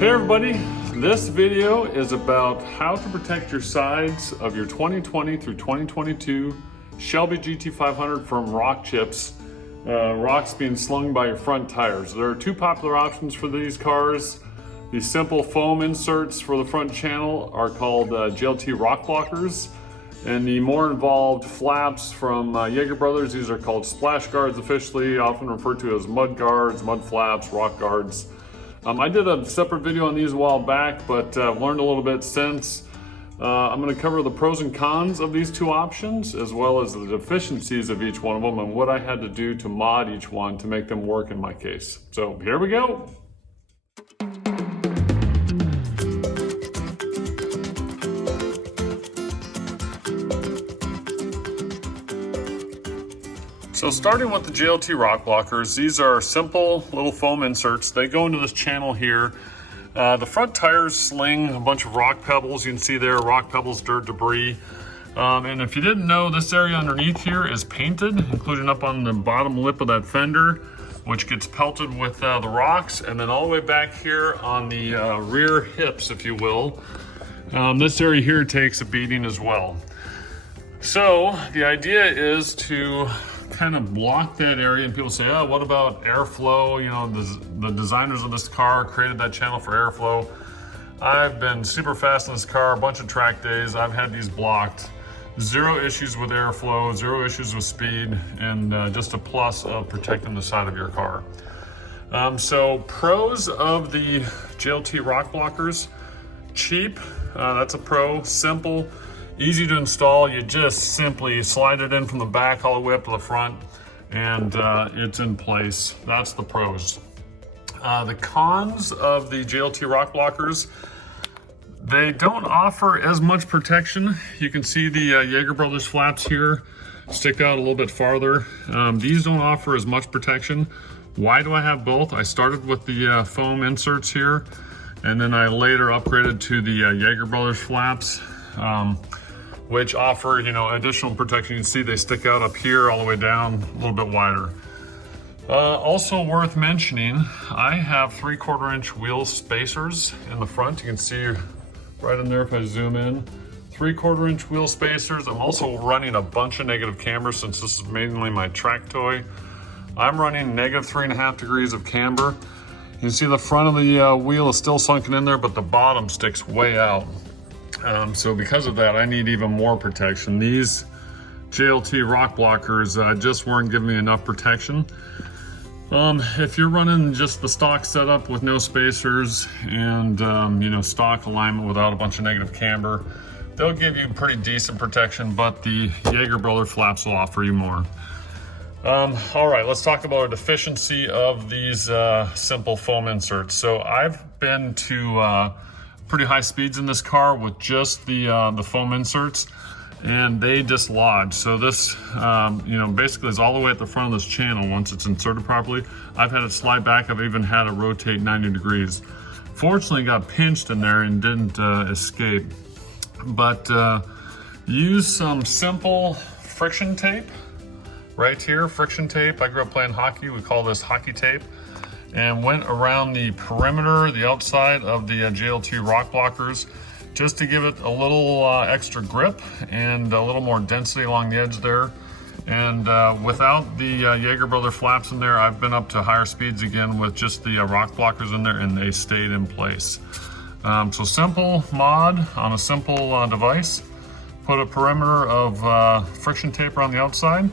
Hey everybody, this video is about how to protect your sides of your 2020 through 2022 Shelby GT500 from rock chips, rocks being slung by your front tires. There are two popular options for these cars. The simple foam inserts for the front channel are called JLT Rock Blockers, and the more involved flaps from Jaeger Brothers, these are called splash guards officially, often referred to as mud guards, mud flaps, rock guards. I did a separate video on these a while back, but I've learned a little bit since. I'm going to cover the pros and cons of these two options, as well as the deficiencies of each one of them and what I had to do to mod each one to make them work in my case. So here we go. So starting with the JLT Rock Blockers, these are simple little foam inserts. They go into this channel here. The front tires sling a bunch of rock pebbles. You can see there, rock pebbles, dirt, debris. And if you didn't know, this area underneath here is painted, including up on the bottom lip of that fender, which gets pelted with the rocks. And then all the way back here on the rear hips, if you will, this area here takes a beating as well. So the idea is to kind of block that area, and people say, oh, what about airflow? You know, the designers of this car created that channel for airflow. I've been super fast in this car, a bunch of track days. I've had these blocked. Zero issues with airflow, zero issues with speed, and just a plus of protecting the side of your car. So pros of the JLT Rock Blockers: cheap, that's a pro. Simple, easy to install. You just simply slide it in from the back all the way up to the front, and it's in place. That's the pros. The cons of the JLT Rock Blockers: they don't offer as much protection. You can see the Jaeger Brothers flaps here stick out a little bit farther. These don't offer as much protection. Why do I have both? I started with the foam inserts here, and then I later upgraded to the Jaeger Brothers flaps, which offer, you know, additional protection. You can see they stick out up here all the way down, a little bit wider. Also worth mentioning, I have 3/4 inch wheel spacers in the front. You can see right in there if I zoom in. 3/4 inch wheel spacers. I'm also running a bunch of negative cameras since this is mainly my track toy. I'm running -3.5 degrees of camber. You can see the front of the wheel is still sunken in there, but the bottom sticks way out. So because of that, I need even more protection. These JLT Rock Blockers just weren't giving me enough protection. If you're running just the stock setup with no spacers and you know, stock alignment without a bunch of negative camber, they'll give you pretty decent protection, but the Jaeger Brothers flaps will offer you more. All right, let's talk about a deficiency of these simple foam inserts. So I've been to pretty high speeds in this car with just the foam inserts, and they dislodge. So this, you know, basically is all the way at the front of this channel. Once it's inserted properly, I've had it slide back. I've even had it rotate 90 degrees. Fortunately, it got pinched in there and didn't escape. But use some simple friction tape right here. Friction tape. I grew up playing hockey. We call this hockey tape. And went around the perimeter, the outside of the JLT Rock Blockers, just to give it a little extra grip and a little more density along the edge there. And without the Jaeger Brothers flaps in there, I've been up to higher speeds again with just the Rock Blockers in there, and they stayed in place. So simple mod on a simple device. Put a perimeter of friction tape around the outside,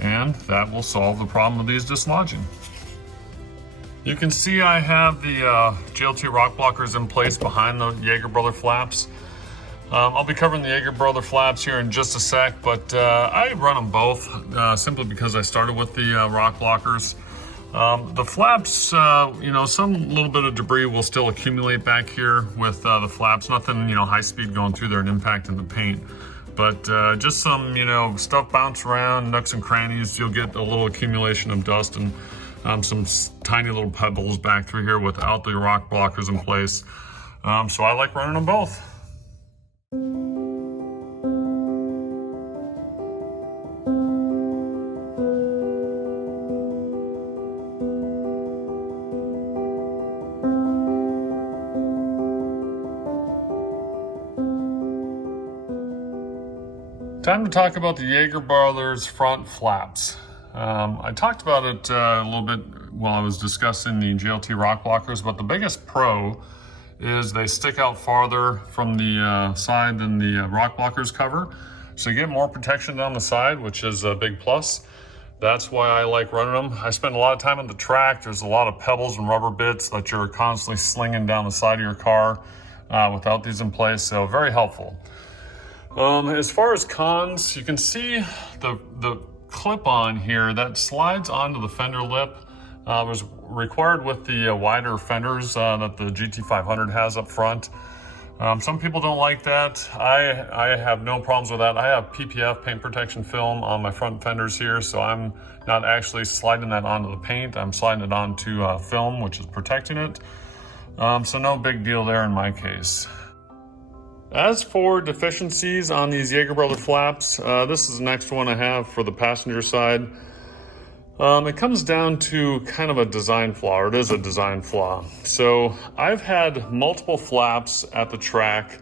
and that will solve the problem of these dislodging. You can see I have the JLT Rock Blockers in place behind the Jaeger Brothers flaps. I'll be covering the Jaeger Brothers flaps here in just a sec, but I run them both simply because I started with the Rock Blockers. The flaps, you know, some little bit of debris will still accumulate back here with the flaps. Nothing, you know, high speed going through there and impacting the paint. But just some, you know, stuff bounce around, nooks and crannies. You'll get a little accumulation of dust and some tiny little pebbles back through here without the Rock Blockers in place. So I like running them both. Time to talk about the Jaeger Brothers front flaps. I talked about it a little bit while I was discussing the JLT Rock Blockers, but the biggest pro is they stick out farther from the side than the Rock Blockers cover. So you get more protection down the side, which is a big plus. That's why I like running them. I spend a lot of time on the track. There's a lot of pebbles and rubber bits that you're constantly slinging down the side of your car without these in place, so very helpful. As far as cons, you can see the clip-on here that slides onto the fender lip. Was required with the wider fenders that the GT500 has up front. Some people don't like that. I have no problems with that. I have PPF, paint protection film, on my front fenders here, so I'm not actually sliding that onto the paint. I'm sliding it onto film, which is protecting it. So no big deal there in my case. As for deficiencies on these Jaeger Brothers flaps, this is the next one I have for the passenger side. It comes down to kind of a design flaw, or it is a design flaw. So I've had multiple flaps at the track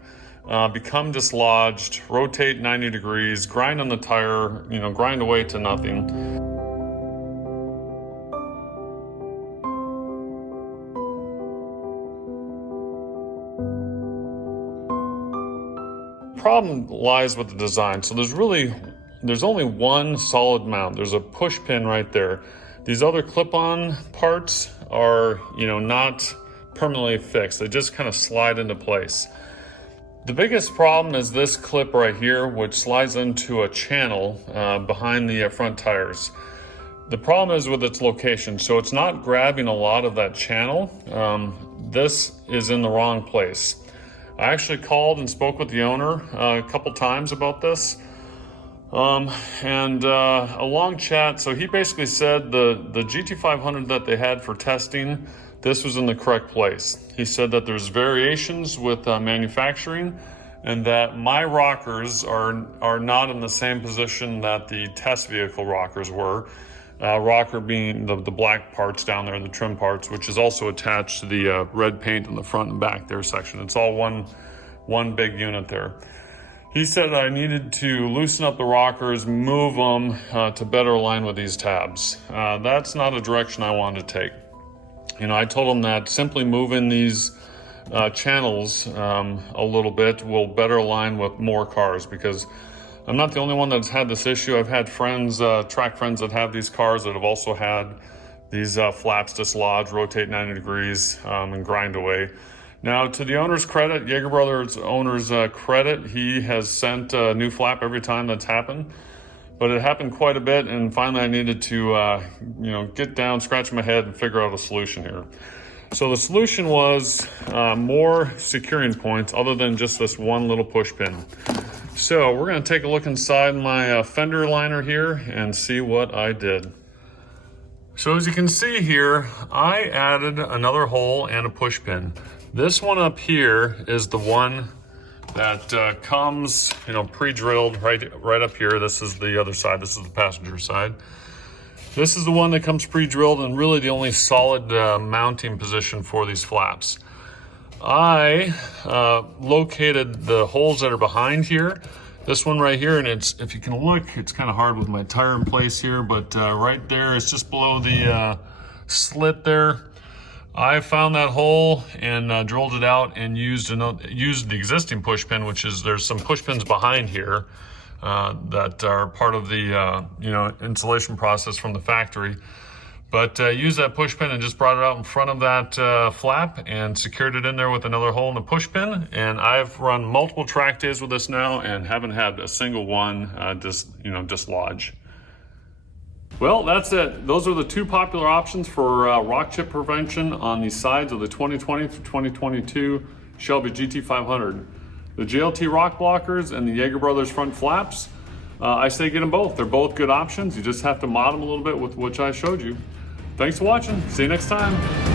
become dislodged, rotate 90 degrees, grind on the tire, grind away to nothing. Problem lies with the design. So there's only one solid mount. There's a push pin right there. These other clip-on parts are, not permanently fixed. They just kind of slide into place. The biggest problem is this clip right here, which slides into a channel behind the front tires. The problem is with its location. So it's not grabbing a lot of that channel. This is in the wrong place. I actually called and spoke with the owner a couple times about this. A long chat. So he basically said the GT500 that they had for testing, this was in the correct place. He said that there's variations with manufacturing, and that my rockers are not in the same position that the test vehicle rockers were. Rocker being the black parts down there, the trim parts, which is also attached to the red paint in the front and back there section. It's all one big unit there. He said I needed to loosen up the rockers, move them to better align with these tabs. That's not a direction I wanted to take. I told him that simply moving these channels a little bit will better align with more cars, because I'm not the only one that's had this issue. I've had friends, track friends that have these cars that have also had these flaps dislodge, rotate 90 degrees, and grind away. Now, to the owner's credit, Jaeger Brothers owner's credit, he has sent a new flap every time that's happened. But it happened quite a bit, and finally I needed to, get down, scratch my head, and figure out a solution here. So the solution was more securing points other than just this one little push pin. So we're going to take a look inside my fender liner here and see what I did. So as you can see here, I added another hole and a push pin. This one up here is the one that comes, pre-drilled right up here. This is the other side. This is the passenger side. This is the one that comes pre-drilled and really the only solid mounting position for these flaps. I located the holes that are behind here. This one right here, and if you can look, it's kind of hard with my tire in place here, but right there, it's just below the slit there. I found that hole and drilled it out and used the existing push pin, which is, there's some push pins behind here that are part of the installation process from the factory. But used that push pin and just brought it out in front of that flap and secured it in there with another hole in the push pin. And I've run multiple track days with this now and haven't had a single one dislodge. Well, that's it. Those are the two popular options for rock chip prevention on the sides of the 2020 to 2022 Shelby GT500. The JLT Rock Blockers and the Jaeger Brothers front flaps. I say get them both. They're both good options. You just have to mod them a little bit with which I showed you. Thanks for watching. See you next time.